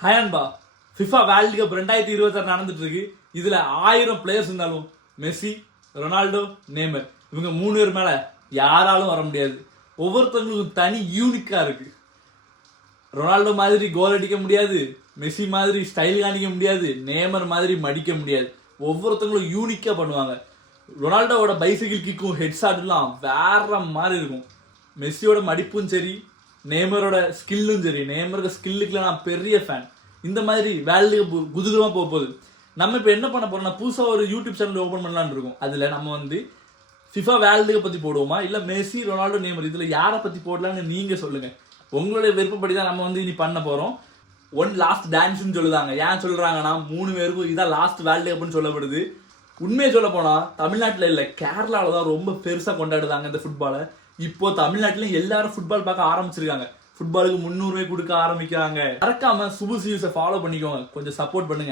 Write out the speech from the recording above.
ஹயன்பா FIFA world cup 2026 நடந்துட்டு இருக்கு. இதுல 1000 பிளேயர்ஸ் இருந்தாலும் மெஸ்ஸி, ரொனால்டோ, நேமர் இவங்க 3 பேர் மேல யாராலும் வர முடியாது. ஒவ்வொருத்தவங்களுக்கும் தனி யூனிக்கா இருக்கு. ரொனால்டோ மாதிரி கோல் அடிக்க முடியாது, மெஸ்ஸி மாதிரி ஸ்டைல் காணிக்க முடியாது, நேமர் மாதிரி மடிக்க முடியாது. ஒவ்வொருத்தவங்களும் யூனிக்கா பண்ணுவாங்க. ரொனால்டோவோட பைசைக்கிள் கிக்கும் ஹெட் ஷாட்லாம் வேற மாதிரி இருக்கும். மெஸ்ஸியோட மடிப்பும் சரி, நேமரோட ஸ்கில்லும் சரி. நேமரோட ஸ்கில்லுக்குல நான் பெரிய ஃபேன். இந்த மாதிரி வேர்ல்டு கப் குதூகலமா போகுது. நம்ம இப்போ என்ன பண்ண போறோம்னா, புதுசா ஒரு யூடியூப் சேனல் ஓபன் பண்ணலாம்னு இருக்கோம். அதுல நம்ம வந்து ஃபிஃபா வேர்ல்டு கப் பத்தி போடுவோமா, இல்ல மெஸ்ஸி, ரொனால்டோ, நேமர் இதுல யாரை பத்தி போடலாம்னு நீங்க சொல்லுங்க. உங்களுடைய விருப்பப்படி தான் நம்ம வந்து இனி பண்ண போறோம். ஒன் லாஸ்ட் டான்ஸ்னு சொல்லுதாங்க. ஏன் சொல்றாங்கன்னா, 3 பேருக்கும் இதான் லாஸ்ட் வேர்ல்டு கப்னு சொல்லப்படுது. உண்மையை சொல்ல போனா தமிழ்நாட்டில் இல்ல, கேரளாவில் தான் ரொம்ப பெருசா கொண்டாடுதாங்க இந்த ஃபுட்பாலை. இப்போ தமிழ்நாட்டிலும் எல்லாரும் ஃபுட்பால் பார்க்க ஆரம்பிச்சிருக்காங்க. ஃபுட்பாலுக்கு 300 கொடுக்க ஆரம்பிக்கிறாங்க. மறக்காம சுபு சியூஸை ஃபாலோ பண்ணிக்கோங்க, கொஞ்சம் சப்போர்ட் பண்ணுங்க.